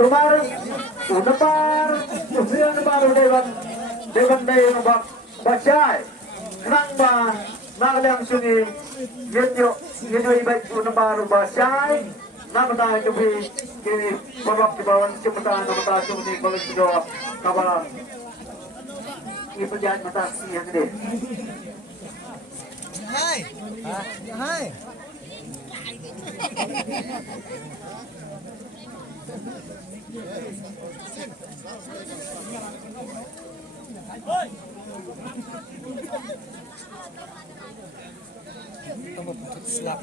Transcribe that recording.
Kemarin Unepar usia baru Dewan Day Bak Basai Nang ba Nang Sungi Yenyo Ibay Unepar Basai Nang tayo tubi Kini Babak Kibawan Ciputan Namata Sumuni Balik Sido Kabalan Ipujan Mata Siya Gede Hai. Hai. Tunggu, slap